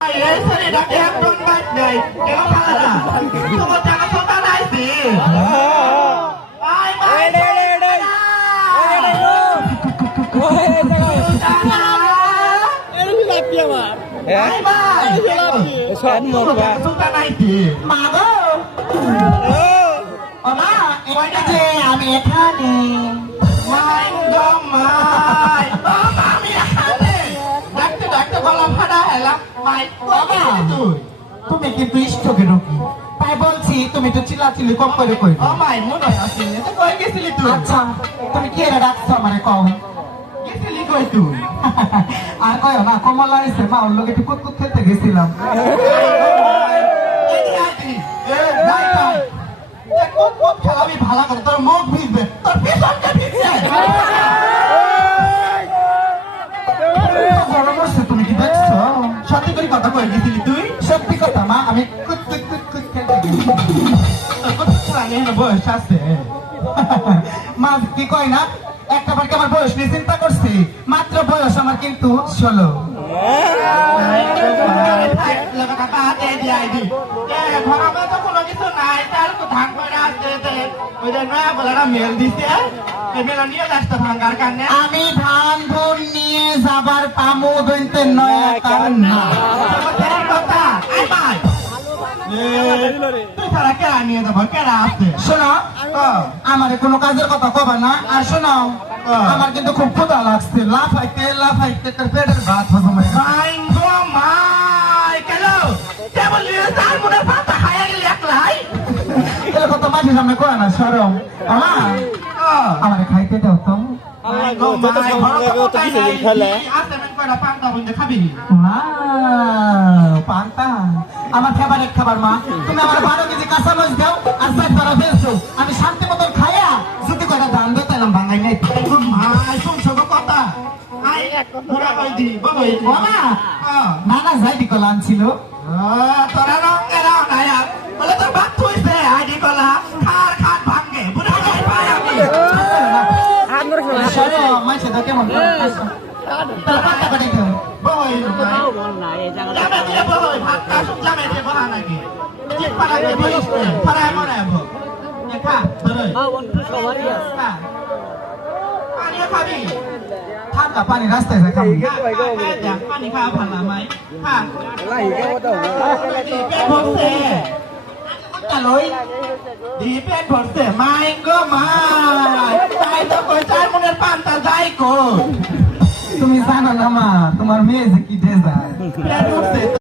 Ay, salida que es un baño. ¿Qué no pasa? ¿Cómo te hago soltar ahí? Sí. Ay, madre. Ay, madre. Eso es normal. Soltar ahí. Mago. Oma, ini je আমি এখানে মাই গো মাই ও আমি এখানে ডাকতে ডাকতে গলা ফাটা এলাম মাই বাবা তুমি কিন্তু স্ট্রোকে রোগী তাই বলছি তুমি তো চিল্লাচিল্লি কম করে কই ও মাই মনে আছে তো কই গেছিলি তুই আচ্ছা তুমি কি এর ডাকছো আমারে কও গেছিলি কই তুই আর কইও না কমলা আইছে মা ওর লগে একটু কুতকুত খেলতে গেছিলাম এই আদি এ নাই নাই কোন খেলাবি ভালো করে তোর মুখ ভিজবে তোর পেছনটা ভিজছে তুমি কি দেখছো সত্যি করে কথা কয়ে গেছিলি তুই সত্যি কথা মা আমি কুত কুত কুত কুত খেলতে গেছি বয়স আছে মা কি কয় না একটা বার আমার বয়স নিয়ে চিন্তা করছি মাত্র বয়স আমার কিন্তু 16 আমি ধান ভুন নিয়ে যাবার পামু দইতে নয়া কান্না শোনো আমার কোনো কাজের কথা কবা না আর শোনো আমার কিন্তু খুব ক্ষুধা লাগছে লাফাইতে লাফাইতে তোর পেটের ভাত হজম হয়ে কথা মাঝে সামনে কয় না সরম আমার খাইতে দাও তো আমার ফেভারিট খাবার মা তুমি আমার 12 কেজি কাঁচামরিচ দাও আর 4 ফেলছো আমি শান্তি মতন খাইয়া যদি কয়টা ধান দিতে এলাম ভাঙাই নাই শুনছো কথা নানা যাইদি কলা আনছিল তোরা রঙের বলে তোর বাদ হইছে আইডি কলা খার খাট ভাঙে বুড়া যাই পাই আমি সরো মাইছে তো কেমন তোর পাতা করে দাও বই বল না এই জায়গা যাবে দিয়ে বই ভাত কা সব যাবে দিয়ে বলা নাকি ঠিক পারা দিয়ে বলিস পারা মরে আবো দেখা ধরে বন্ধু সবারই আছে পানি খাবি ঠান্ডা পানি রাস্তায় যা খাবি পানি খাওয়া ভালো মাই হ্যাঁ পেট ভরছে লই দি পেট ভরছে মাই গো মাই তাই তো কই চার মনের পান্তা যাই কো তুমি জানো না মা তোমার মেয়ে যে কি ডেজার পেট ভরছে